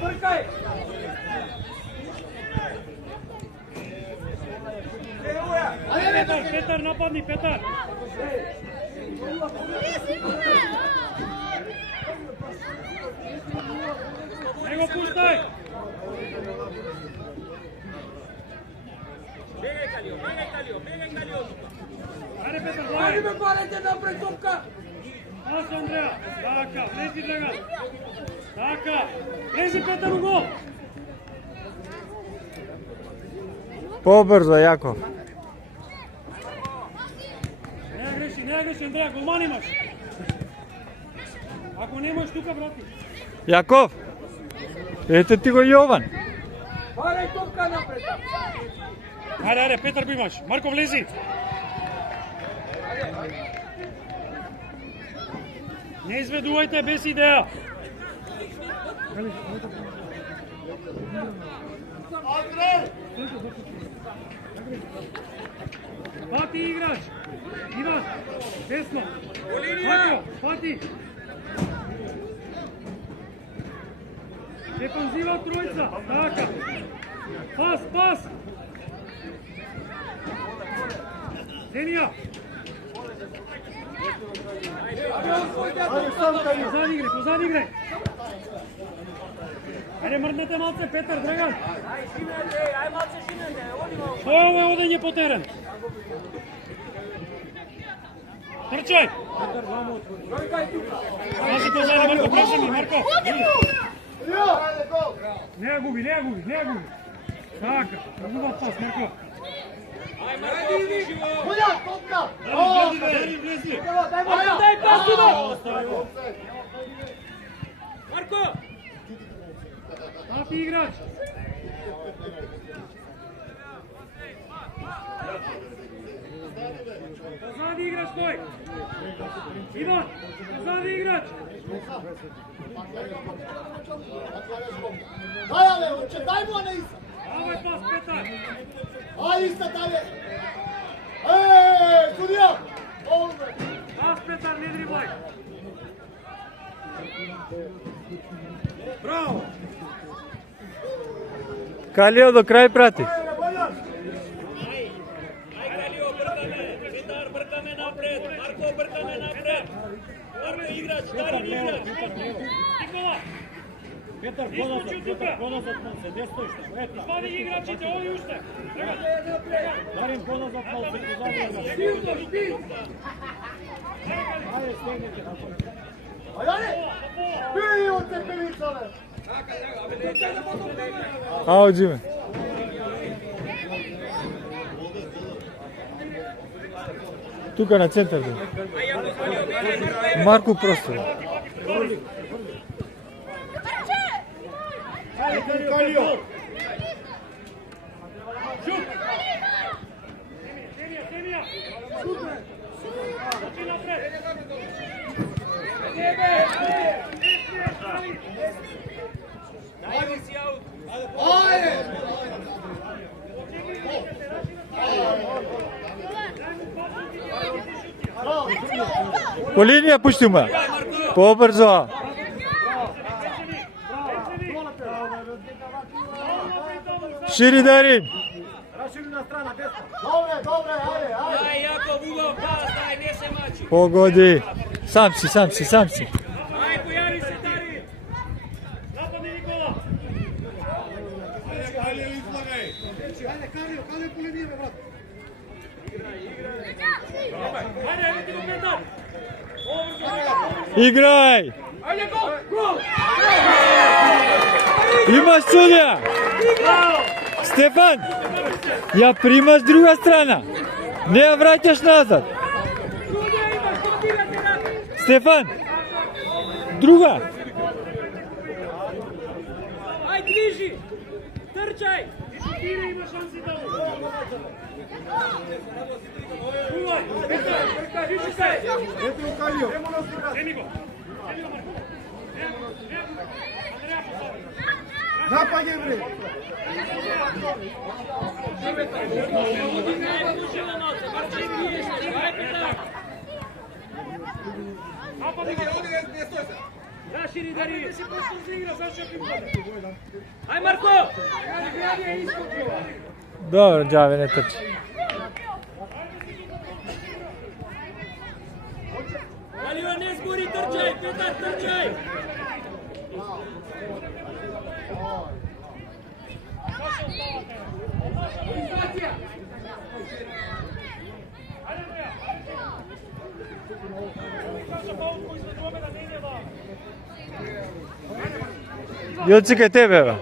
Пркај! Петар, нападни, Петар! Не го пуштај! Бегај Калио! Ајде Петар, Ајде давај! ме балете напред топка! Пас Андреа! Така, влези Драган! Така, влези Петар у гол! Побрзо, Јаков. Не греши, Андреа, голман имаш! Ако немаш тука, брати! Јаков, ете ти го Јован. Барај топка напред! Ајде, Петар го имаш! Марко, влези! Не изведувајте без идеја! Пати играч! Иван! Десно! Патио! Пати! Дефанзива тројца! Така! Пас! Зенија! Позади играј! Ајде мрднете малце, Петар, Драган! Што е ово одење по терен? Трчај! Пази позади, Марко, пресеми, Марко! Не ја губи! Така, губав пас, Марко! Дај пас тука! Марко! Пати играч! Позади играч тој! Иван! Позади играч! Дај му, не иса! Давај пас, Петар! Иса, дале! Судија! Пас, Петар, не дриблај! Браво! Калио до крај прати. Петар, бркаме напред! Марко, бркаме напред! Марко, играч, стари играч! Никола! Петар, поназад малце, не стоиш така, ето. Спади играчите, ови уште! Дарим поназад малце, позади. Ајде, стегнете напред. Ајде! Пи од цепелицале! Ао, Джиме. Тука на центар. Марко простор. Калио! Семија! Очи напред! Дај си аут! Ајде! По линија пушти ма. Побрзо. Шири Дарин. Добре, ајде! Дај Јаков угол пас, дај, не се мачи! Погоди. Сам си. Ај, појави се, Дарин! Нападни Никола! Ајде, ти го Петар! Играј. Ајде, гол! Имаш судија. Стефан. Ја примаш друга страна. Не ја враќаш назад. Стефан. Друга. Ај, движи! Трчај! Тире има шанси да му. Чувај, Петар, вичикај. Ето Калио! Земи го. Напаѓај, бре! Напади го. Raširi Dari. Aj Marko! Dobro, Đave ne trči. Dalio, ne zbori, trčaj, Petar, trčaj! Joci kaj tebe, ba.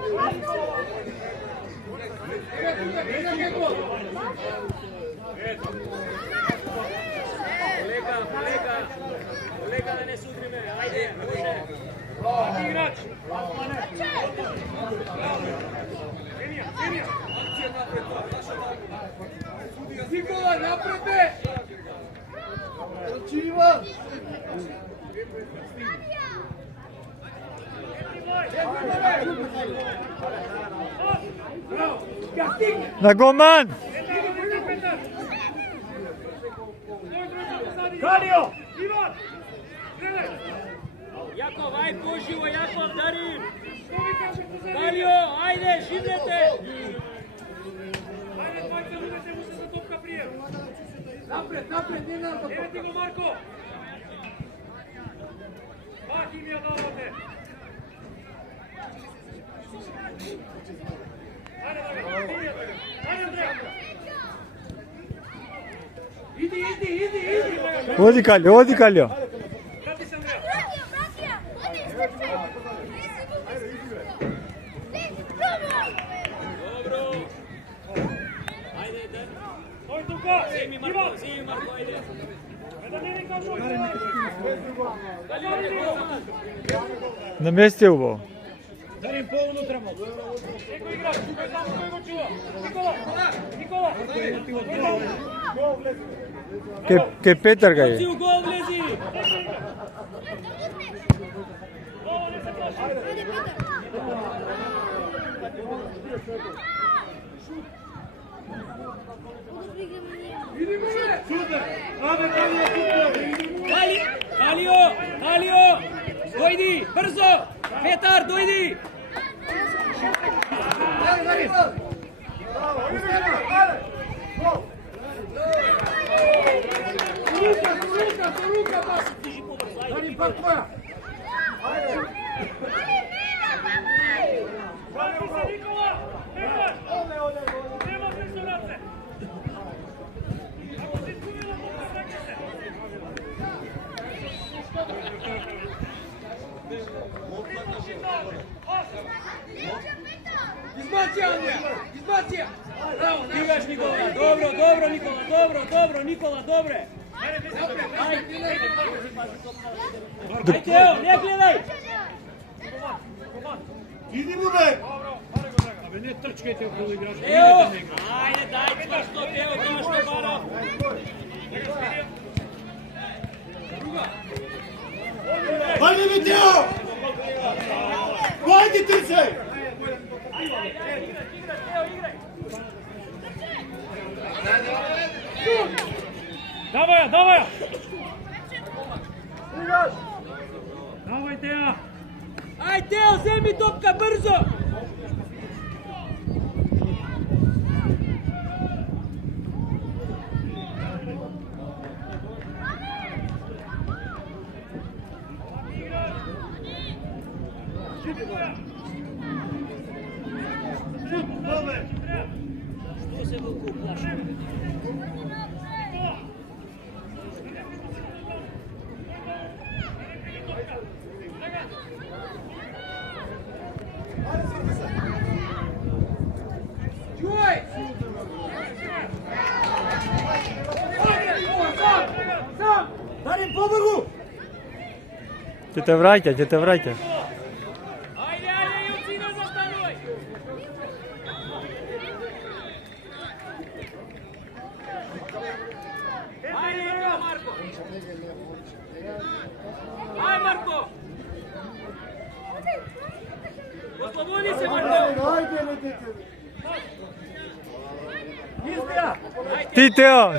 Kolega, da ne sudri me, ajde, može. Igrač! Nikola, napred! Trči Ivan! Na golman! Kalio! Jakov, aj poživo, Jakov, Darin! Dalio, ajde, življete! Ajde, dvojca, budete mu se za topka prije. Napred, nije nam Evo ti go, Marko! Kimija davate! Ajde, Andreja! Idi! Odi Kaljo, odi Kaljo. Vrati se, Andreja! Dobro! Ajde, Darin! Oj, tuka! Zimi Marko, ajde! Da ne ne kažu! Dalio, ne golman! Na mjestu je ubao. Darim po unutra mu. Eko igrač, tukaj tamo koji go čuva! Nikola! Kaj Petar ga je. Ti u gol vlezi! Ovo ne se plaši! Dalio! Dojdi, brzo! Petar, dojdi! Vrati se, Nikola! Petar! Nema presorace! Ako si izgubila, mogu srekli se! Izbaci, Andrija! Izbaci! Bravo, Igraš Nikola, dobro Nikola, dobre! Ajde, evo, ne gledaj! Idi mu be! Абе не трчкајте околу играча. Evo! Ajde, daj, pa što Teo, pa što Bara! Hajde mi Teo! Hajde ti se! Давай, давай! Давай, Теа! Aj, Teo, zemi topka, brzo! Što se Vuku uplaša? Čuvaj! Sam! Darim pobogu! Će te vraća. Ajde, Jucina, zastanuj! Ajde, evo, Marko! Aj, Marko! Oslobodi se, Marko! Hajde, ne dete! Ti Teo.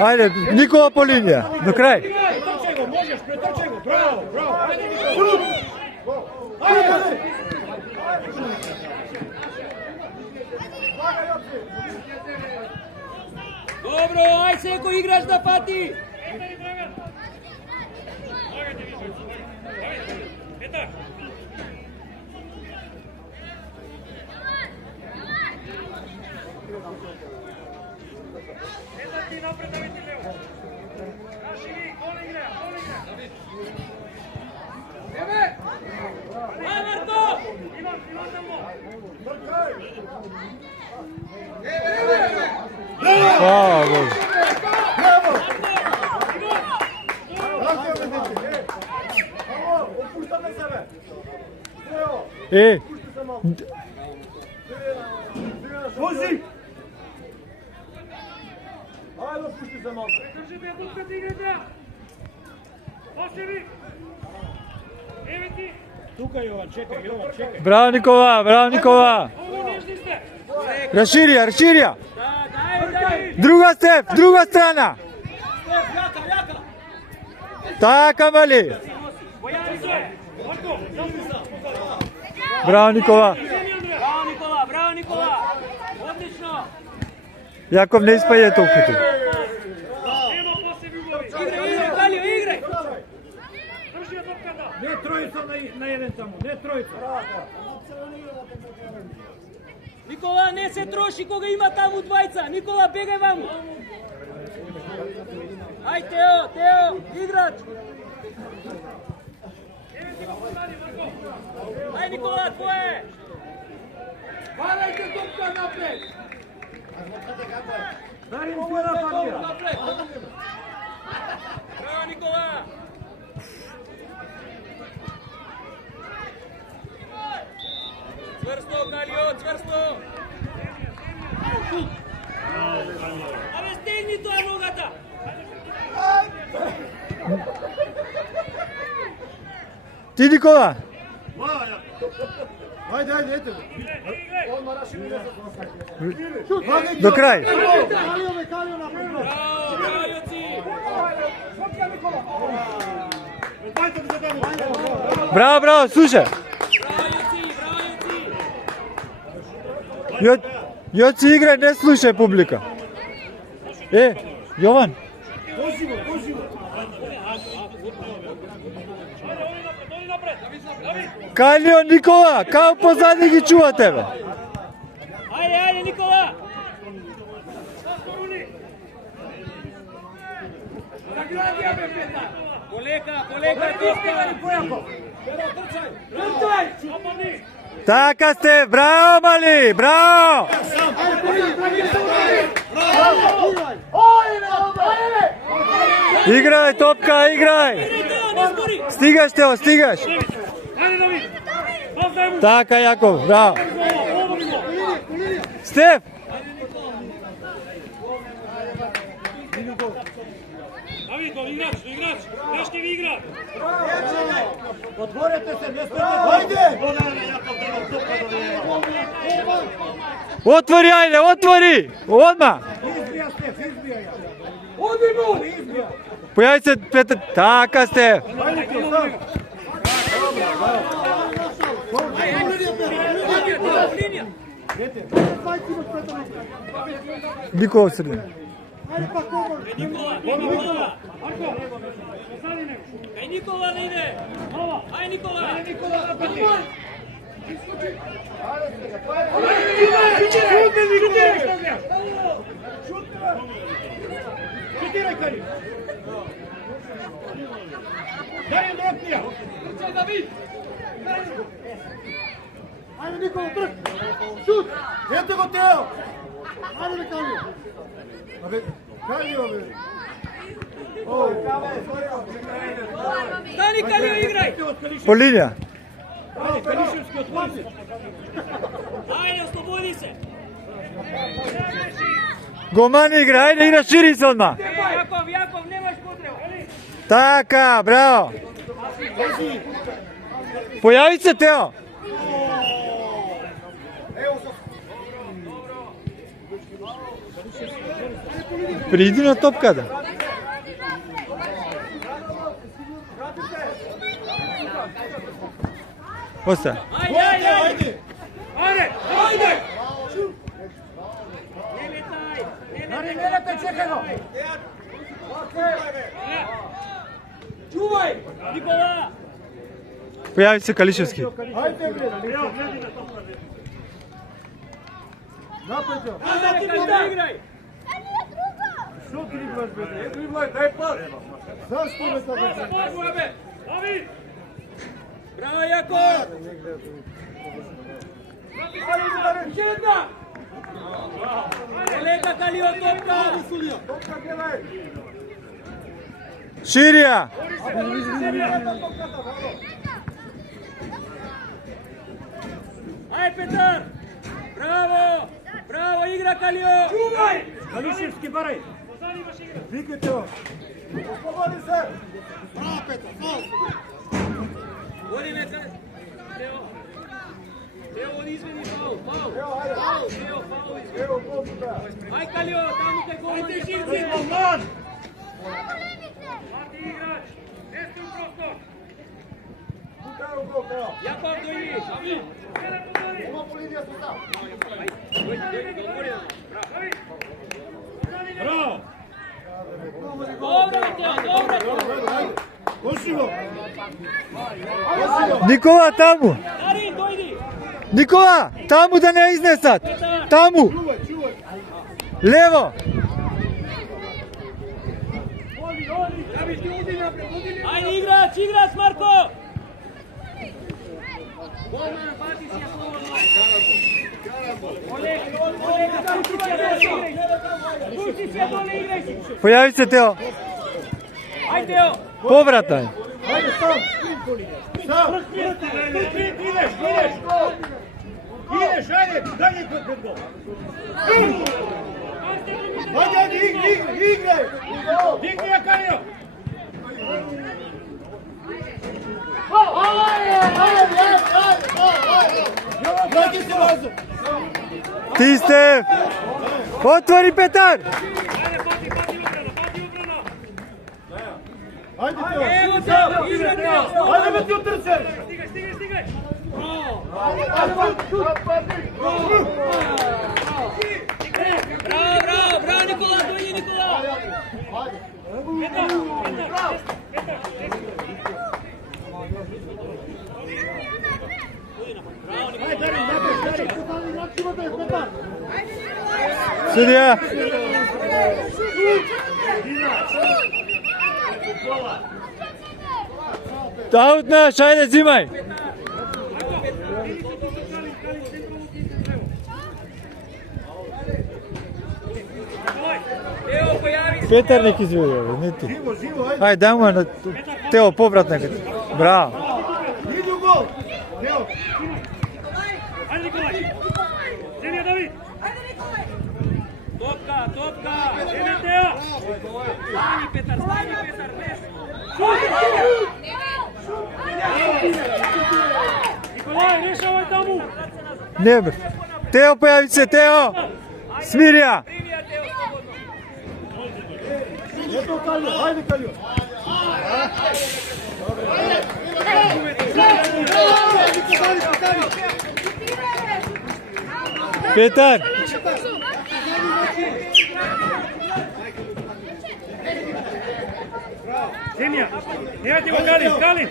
Ajde, Nikola po linija. Do kraja. Претрчај го, можеш, претрчај го. Браво, браво. Ајде Никола. Добро, ај секој играч да пати. Петар. Петар ти напред, Давид ти лево. Наши ви, гол игра, гол игра. Ај Марко! Иван тамо. Hvala Bogu. Vozi! Ajde, pušti se malo. Држи бе буката играта. Осеви. Еве ти. Тука Јован, чекај, Јован, чекај. Bravo Nikola, bravo Nikola. Ово нежни сте. Raširija, raširija. Дај. Druga step, druga strana. Јака, јака. Taka mali. Појави се. Марко, Bravo Nikola. Браво Никола, браво Никола. Одлично. Jakov ne ispaje толкова. Нема посеби убави. Играј, Калио, играј. Држи ја топката. Не тројица на еден само, не тројица. Никола, не се троши кога има таму двајца. Никола, бегај ваму. Ај, Тео, играч. Еве ти го постави, Марко. Ај, Никола, твое. Варајте топка напред! Дарим твоја партија. Браво, Никола. Цврсто, Калио, цврсто. Абе, стегни тоа ногата. Ti Nikola. Ajde, ajde, ete. Do kraja. Браво, браво, Јоци. Bravo, bravo, slušaj. Браво, Јоци. Joci igra, ne slušaj publika. Jovan. Kalio Nikola, kao pozadnji gi čuva tebe. Ајде, Никола. Полека, Taka ste, bravo mali, bravo. Igraj, topka, igraj. Stigaš Teo, stigaš. Ajde, David. Ostaje mu. Taka Jakov, bravo. Stef. David, igrač. Neški vi igra. Otvorite se, ne stojite. Ajde! Otvori, ajde, otvori. Odmah. Izbija Stef, izbija ja. Pojavi se Petar. Taka Stef. Ajde, ti sam. Nikola u sredini. Никола. Марко, посади него. Ај, Никола не иде. Ај, Никола. Шутирај, Кали. Дај им дротнија. Давид. Ajde, Nikola, trk. Šut. Ето го Тео. Ajde, ne Kalio. Abe, Kalio, be. Стани, Калио, играј. Po linija. Ajde, Калишевски, отвори се. Ајде, ослободи се. Goman igra, ajde igra, širi se odmah. Јаков, немаш потреба. Taka, bravo. Pojavi se Teo. Pridi na topkada. Ostaje. Ajde. Не летай. Стоете, чекай го! Чувај! Никола! Појави се Калишевски. Ајде, бре! Напред! Играј! Што дриблаш, бре? Дриблај, дај пас! Зашто ме така? Давид! Браво, Јако! Jedna! Лека Калио топка! Топка гледај! Ширија. Ај Петар! Браво! Браво, игра Калио! Чувај! Калишевски барај! Викайте го! Ослободи се! Браво, Петар! Води ме Тео! Тео, води извини, фаул! Фаул! Ево, ајде! Фаул! Тео, фаул! Ево, гол тука! Ај Калио, таму кај гол! Ајде, Ширци, балман! Мати играч! Есте у простор! Тука е гол, Тео! Јаков, дојди! Ова по линија со сам! Браво! Добро, Тео, добро! Коши го! Никола таму. Дарин, дојди! Никола, таму да не изнесат. Таму. Чувај, чувај! Лево. Ајде, играч, играч, Марко! Голман, бати си ја слободно! Олег, пусти си ја доле, играј си! Појави се Тео. Ајде, Тео! Повратай. Ајде, сам! Сам! Идеш, ајде, дај пред гол! Ајде, играј! Дигни ја Калио! Враќи се назад! Ти сте. Отвори Петар. Ајде, пати убрана! Ајде, Тео! Ево, Тео, играј, Тео! Ајде, ме ти утрче! Стигај! Браво, браво, Никола, дојди, Никола! Судија. Аут наш, ајде зимај. Тео, појави се! Петар нек изведе, не ти. Живо, живо, ајде! Ајде, дај му на Тео поврат нека. Браво. Иди у гол! Тео! Ајде, Николај! Земја, Давид! Топка, топка! Земја, Тео! Стани, Петар, без! Николај, решавај таму! Не бе. Тео појави се, Тео. Смирија. Прими ја, Тео, слободно! Ето Калио, ајде Калио! Петар. Земја! Нејате го Калин!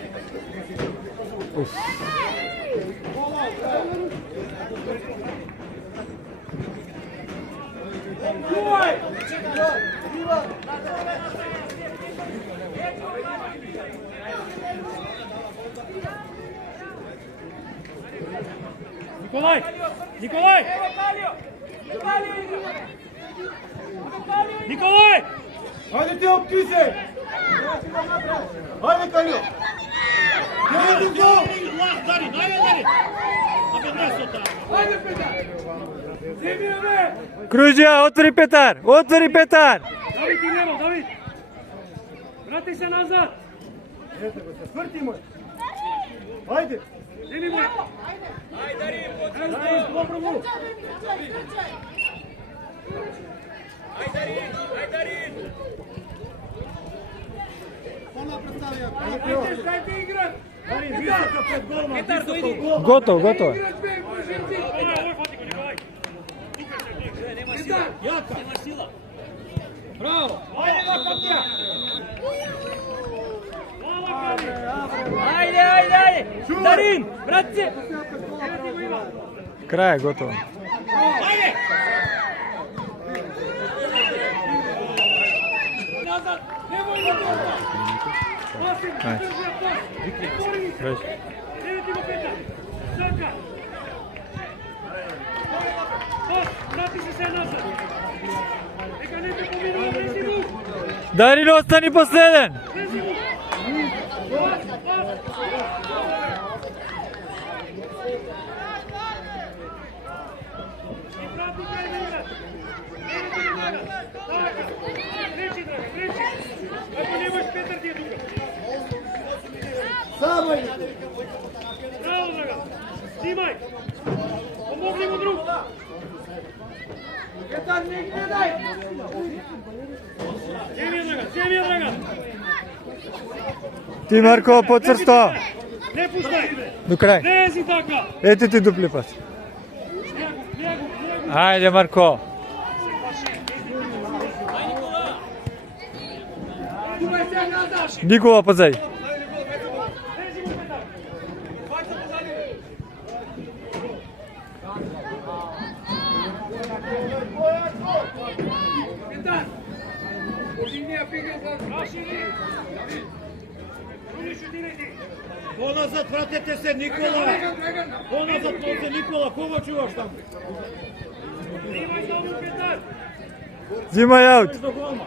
Николај! Николај! Ајде Тео, птице! Ајде Калио! Иди у гол! Кружија, отвори Петар. Отвори Петар. Давид, ти лево, Давид! Врати се назад! Сврти мој! Ајде! Земи мој! Ајде, добро му! Петар, дојди! Готово, готово. Овој фати го, Николај! Нема сила! Нема сила! Браво! Ajde! Darin, bratce! Край е готово. Назад! Немој да толкова! Ајде. Веќе. Напиши се назад. Нека не те поминува, влези му. Дарин, остани последен. Влези му. И прати кај да играт. Не те играт. Така. Влечи, драга, влечи. Ако немаш Петар ти е тука. Само иди. Браво, драга. Снимај. Помогни му друг. Петар, не гледај! Земи ја, драга. Ти, Марко, поцрсто. Не пуштай. До крај. Лези така. Ете ти дупли пас. Ајде, Марко. Никола позади. Поназад вратете се, Никола! Поназад се, Никола! Кого чуваш таму? Взимај аут. До голма!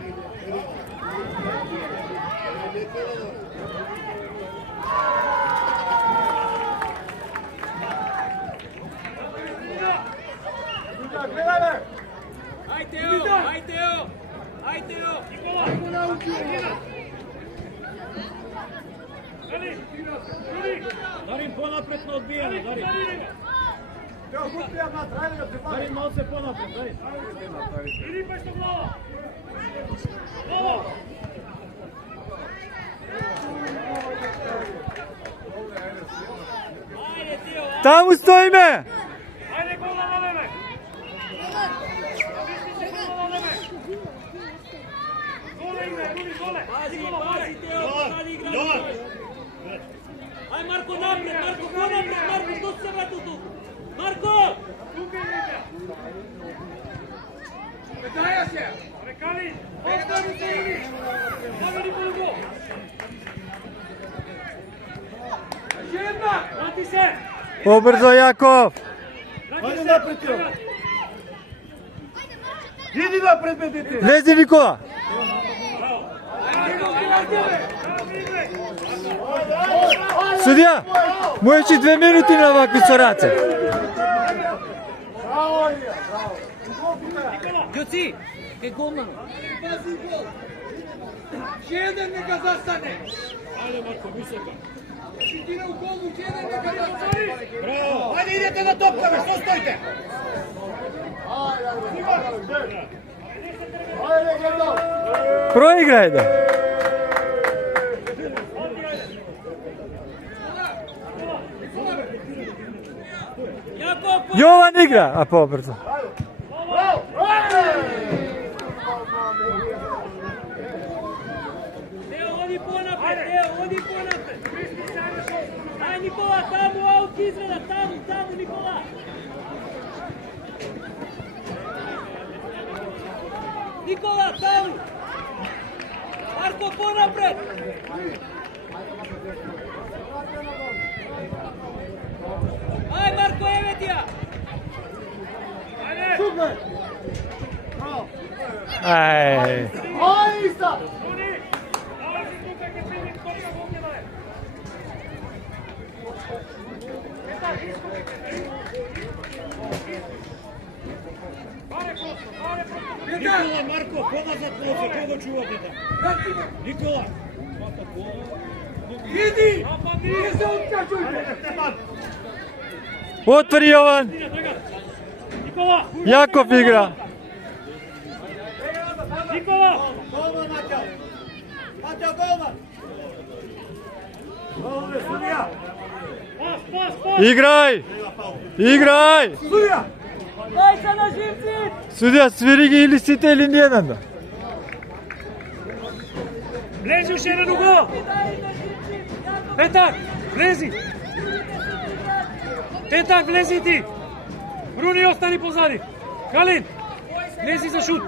Дарин, понапред на одбијане, Дарин! Дарин, мал се понапред, Дарин! Иди пешто глава. Глава. Таму стоиме. Ајде гола на леве. Голе игра, Руди, голе. Јован! Ај Марко напред, Марко понапред, Марко, што се вратил тук? Марко! Тука игра. Даја се! Рекали, остави се игри. Заведи полуго. Жена! Врати се. Побрзо, Јаков. Ајде напред, Тео. Иди напред, бе, дете. Лези, Никола. Судија, можеш и 2 минути на вакви сораце. Браво, Илија, браво. Јоци, ке голман. Пази гол. Jedan neka zastane. Ајде, Марко, висока! Ти у голу, jedan neka zastane. Браво! Ајде, идете на топкаве, што стоите? Ајде, гледам. Проиграј да. Јаков, Јован игра, а побрзо. Тео, оди понапред, Тео, оди понапред. Ај, Никола, таму, аут изведа, таму, Никола. Никола, таму. Марко, понапред. Ај, Марко, еве ти ја. Супер. Ај. Ајде, Иса. Руди, давај си тука, ке прими топка во океда, бе. Никола, Марко, поназад нозе, кого чувате там? Никола! Иди! Не се откачујте! Отвори Јован. Никола, Јаков игра. Никола. Голман, Матео. Матео, голман. Голман, судија. Пас, пас, пас. Играј. Играј. Судија. Дај се на живци! Судија, свири ги или сите или ниједен да. Влези уште еден угол. Петар, влези. Петар, влези ти. Руни, остани позади. Калин, влези за шут.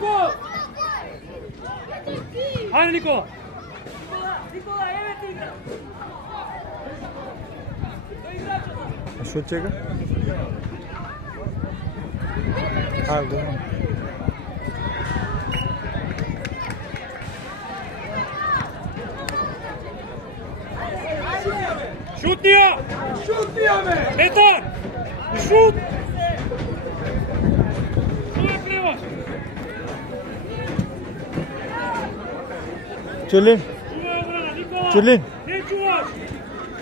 Гол! Ајде, Никола. Никола, еве ти игра. Що чека? Да. Шутнија! Петар! Шут! Што ја криваш? Чулин, Чувај одбрана, Никола! Чулин, Не чуваш!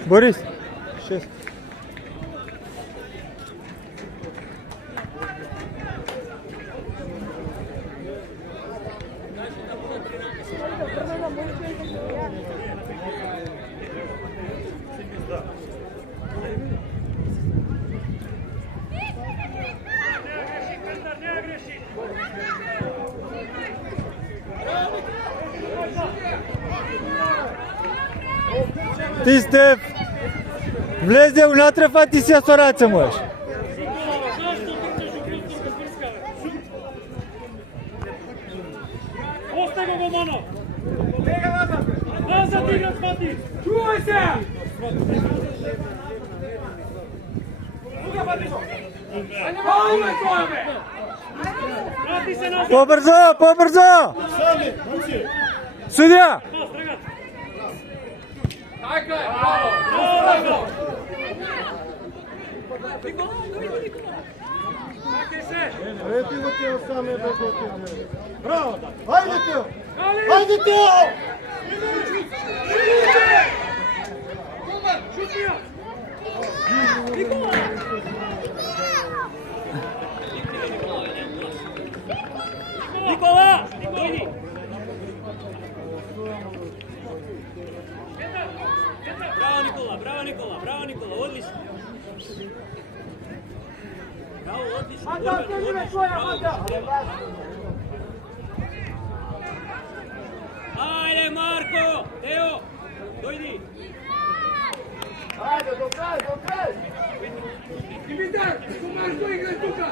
Борис. 6. Петар, не ја греши! Ти, Стеф, влезе унатре, фа ти си ја со раце можеш. Никола, зашто трчаш у простор без врска, бе? Остай го голмано! Назад игра, свати! Чувај се! Пауме тоа бе! Врати се назад! Побрзо, побрзо! Сами, момци. Судија! Пас, тргат! Така е, браво! Чакај се! Ети го Тео саме бе готов. Браво, да. Ајде Тео! Калин! Ајде Тео! Шутнија! Никола! Дојди! Браво, Никола, одлично! Браво, одлично! Мата, теbi me svoja, Mata! Ајде, Марко! Тео! Дојди! Ajde, do kraja! Dimitar, Marko igra tuka!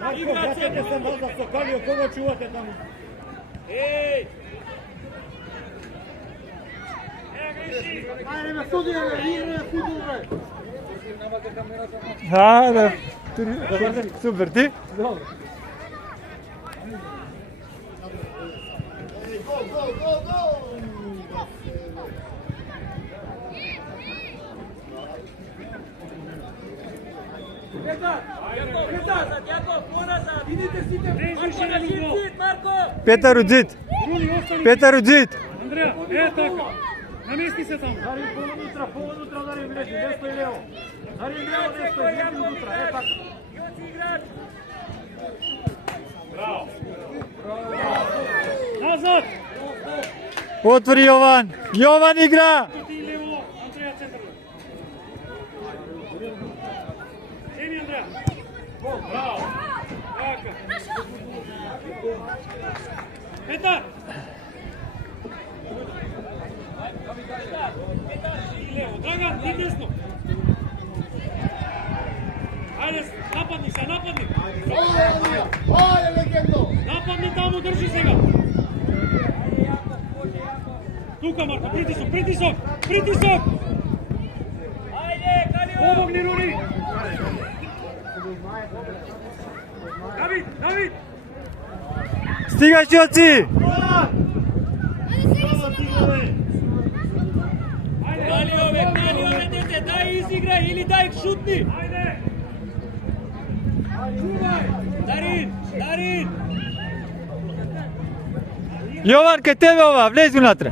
Марко, вратете се назад со Калио, кого чувате таму? Еј! Ајде ме судија бе, игре фудбал бе. Да. Супер, ти? Гол! Petar! Idite sите! Влези на угол! Петар Уджит. Руни, остани! Петар Уджит. Андреа, е така! Намести се таму! Дари полунутра, дари влезе, десто и лево. Дари лево, десто и влезе унутра, е така. Назад! Отвори Јован. Јован игра. Ти лево, Андреа центар. Еми, Андреа! Браво! Така! Петар! И лево, Драган, и десно! Ајде, нападни се, нападни! Ајде, легендо! Нападни таму, држи сега! Тука, Марко, притисок, притисок! Притисок! Ајде, Калио! Помогни, Руни! Давид, Давид! Стигаш Јоци. Калио, дете, дај изиграј или дај шутни! Ајде! Чувај! Дарин! Јован, кај тебе ова, влези унатре.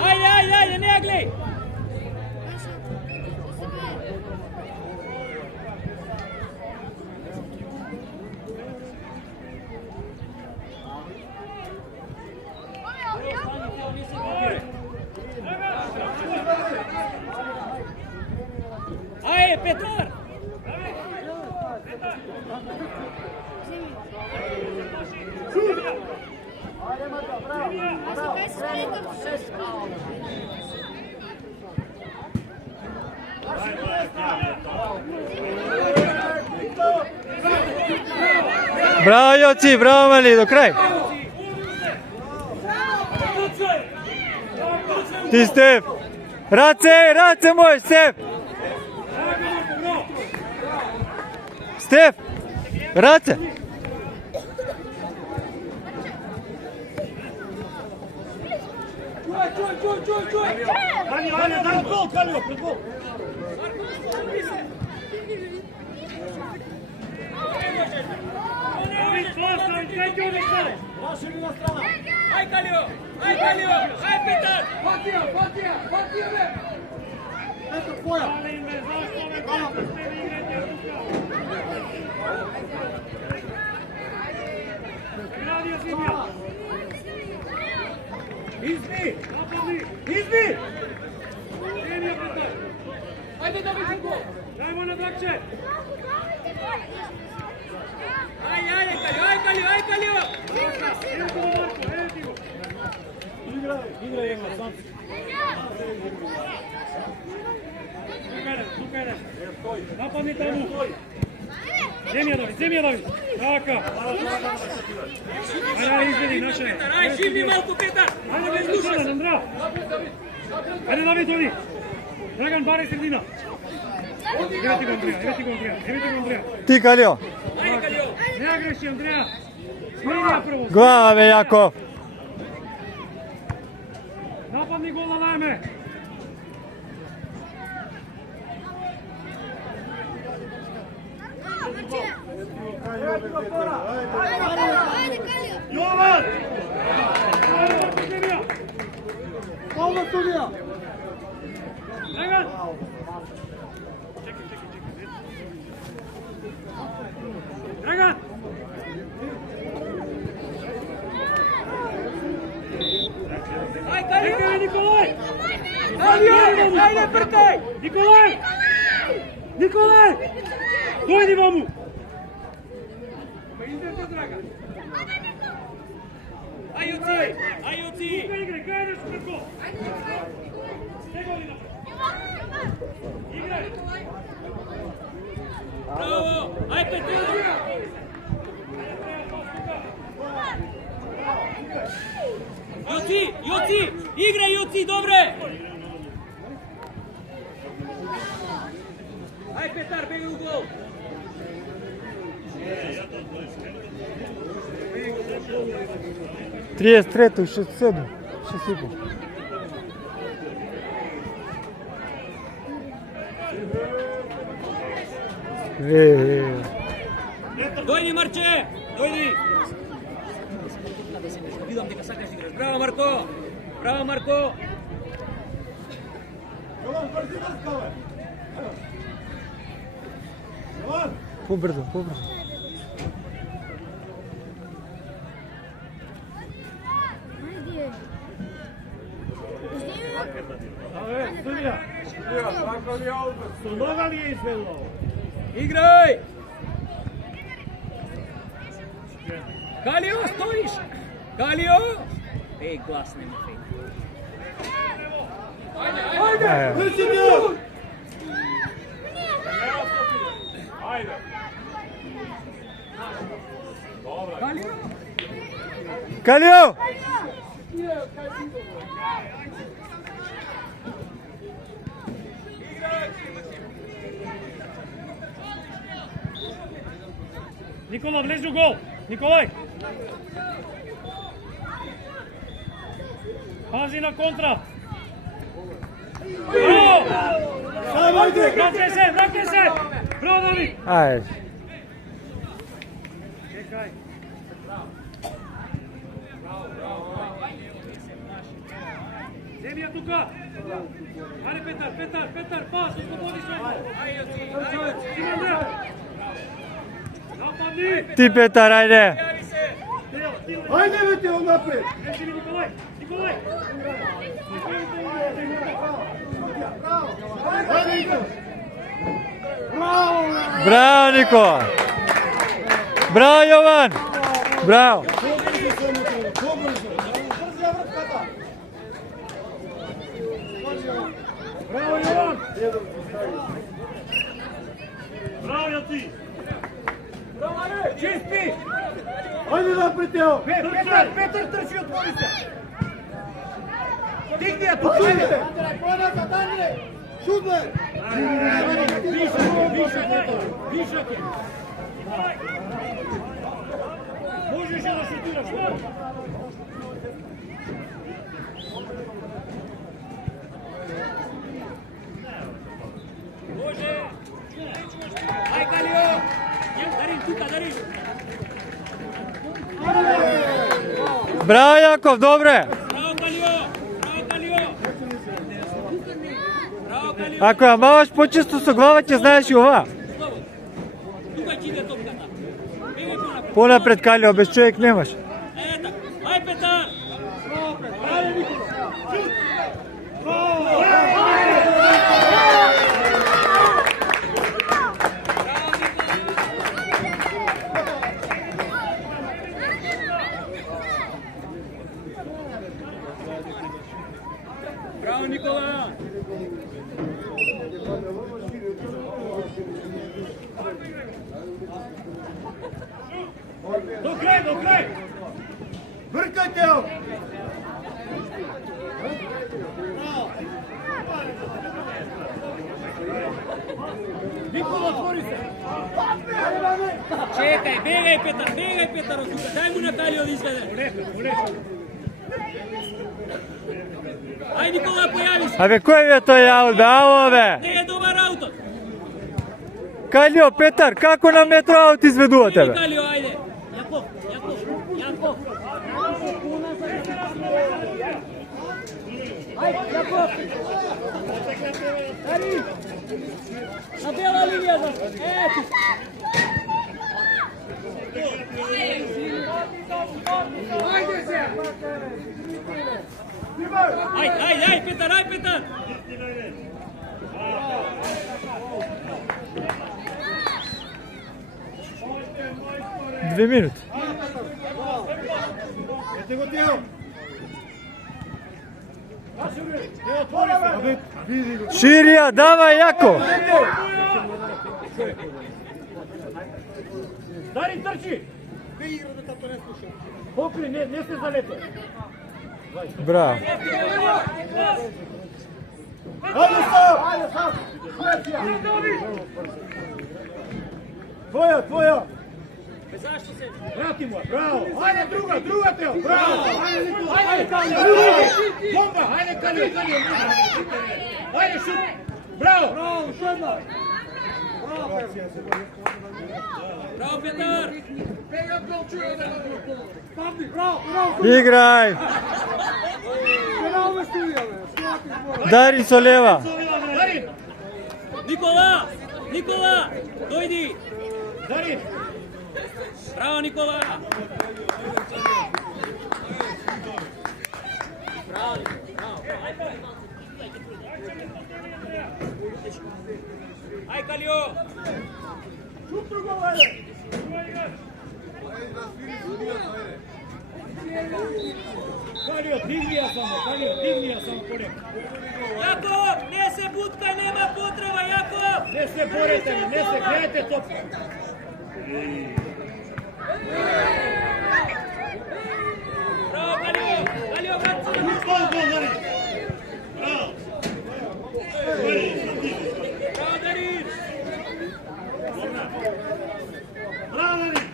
Ајде, не ја глеј! Ајде, Петар! Браво, Јоци, браво, мали, до крај. Ти, Стеф. Раце мој, Стеф. Стеф, раце. Дај гол, Калио, пред гол. Ај Калио, ај Петар! Ето твоја. Изби! Изби! Ајде да видим гол. Дајмо на Дракче. Ај Калио! Играј, Енглес, сам. Тука е. Нападни таму. Земи ја Давид. Така. Ајде, изведи, наша е. Ај живни малку Петар! Ајде, без слушаш. Андра. Ајде, Давид, они. Драган, баре средина. Евети го, Андреја. Ти, Калио. Ајде Калио! Не агреши, Андреја. Смени ја прво. Глава, бе, Јаков. Нападни гол на најме. Јован! Павло судија. Драган. Драган. Ај Калио! Чекај, Николај. Ајде пртај! Николај. Дојди ваму. Ај Јоци! Играј, кај да се гол. Играј. Браво! Ај Петар! Јоци! Играј Јоци, добре! Ај Петар, бегај у гол! 33-то, 6-7. 6,5. Дојди, Марче! Дојди! Видам дека сакаш да играш. Браво, Марко! Јован, брзи раскаве! Јован! Побрзо. Судија! Со нога ли е изведено? Играј! Калио, стоиш! Калио! Еј, глас нема фейк. Калио! Никола, влези у гол. Николај. Пази на контра. Браво! Враќај се! Браво, Давид! Ајде. Чекај. Земи ја тука. Ајде, Петар, пас, ослободи се. Има Андреја. Нападни. Ти, Петар, ајде. Ајде бе ти напред. Речи ми Николај. Ајде играј. Браво! Браво, Нико. Браво, Јован! Браво! Браво, Јован! Браво, Јати! Чисти! Ајде напред, Тео! Петар трчи, отвори се! Дигни ја тук! Шут, бе! Вишак е! Можеш да шутираш, Može! Aj, Kalio! Darin, tuka, Darin! Браво, Јаков, добре! Bravo, Kalio! Bravo, Kalio! Bravo, Kalio! Ако ја маваш почесто со глава, ќе знаеш и ова. Slobodno. Tukaj će ide topkata. Bigaj ponapred. Понапред, Калио, без човек немаш. E, tako. Aj, Petar! Bravo, Nikola! До крај, до крај! Бркај, Тео! Никола, отвори се! Čekaj, begaj Petar od tuka. Daj mu na Kalio da izvede. Улесно. Aj, Nikola, pojavi se. Абе, кој ви е тој аут, бе, ало, бе? Ne je dobar auto. Калио, Петар, како на метро аут изведувате, бе? Kalio, ajde. Jakov. Aj, Jakov. Na bela linija za... tu. Aj, Petar! 2 минути. Ете го, Тео! Тео, отвори се! Абе, види го! Ширија, давај, Јако! Дарин, трчи! Покри, не се залете. Браво. Ајде сам! Твоја! Zašto se... Vrati mu, bravo! Ajde, druga, Teo! Bravo! Ajde, Kalio! Bomba! Ajde, Kalio! Ajde, šut! Bravo! Bravo, Petar! Играј! Дарин со лева! Дарин! Nikola! Dojdi! Дарин! Bravo, Nikola! Bravo! Aj, Kalio! Kalio, dignija samo po neko. Jakov, ne se butkaj, nema potreba, Jakov! Ne se borete, ne se gledajte to. Bravo, Kalio, vrati se na Gol, Darin! Bravo! Bravo, Darin! Bravo, Darin!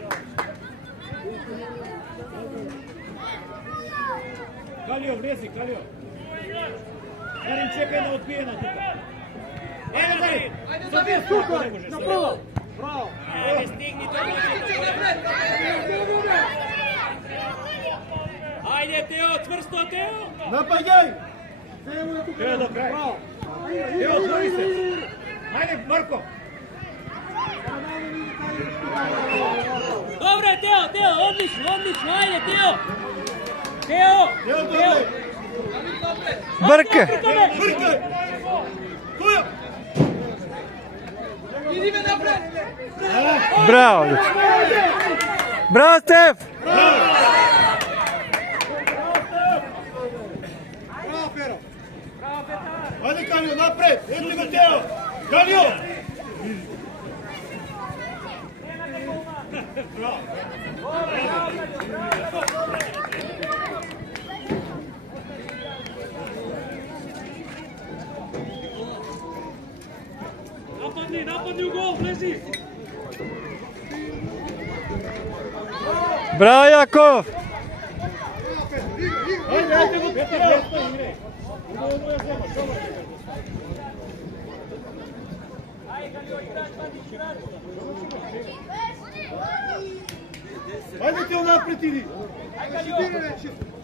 Kalio, vlezi, Kalio! Darin, čekaj da odbije na tuka. Evo, Darin! Zabije skupo, ne možeš. Na prvo! Bravo! Ajde, stigni to može. Ajde, Teo, čvrsto, Teo! Напаѓај! Evo do kraja. Evo, otvori se. Ajde, Marko. Dobro je, Teo, odlično, ajde, Teo! Teo! Бркај! Бркај! Која? Браво, Лучо! Браво, Стеф! Браво, Феро! Ајде, Калио, напред! Ете го Тео! Калио! Нападни у гол, влези! Браво, Јаков! Ајде го Тео! Ајде Тео, напред иди! Ајде,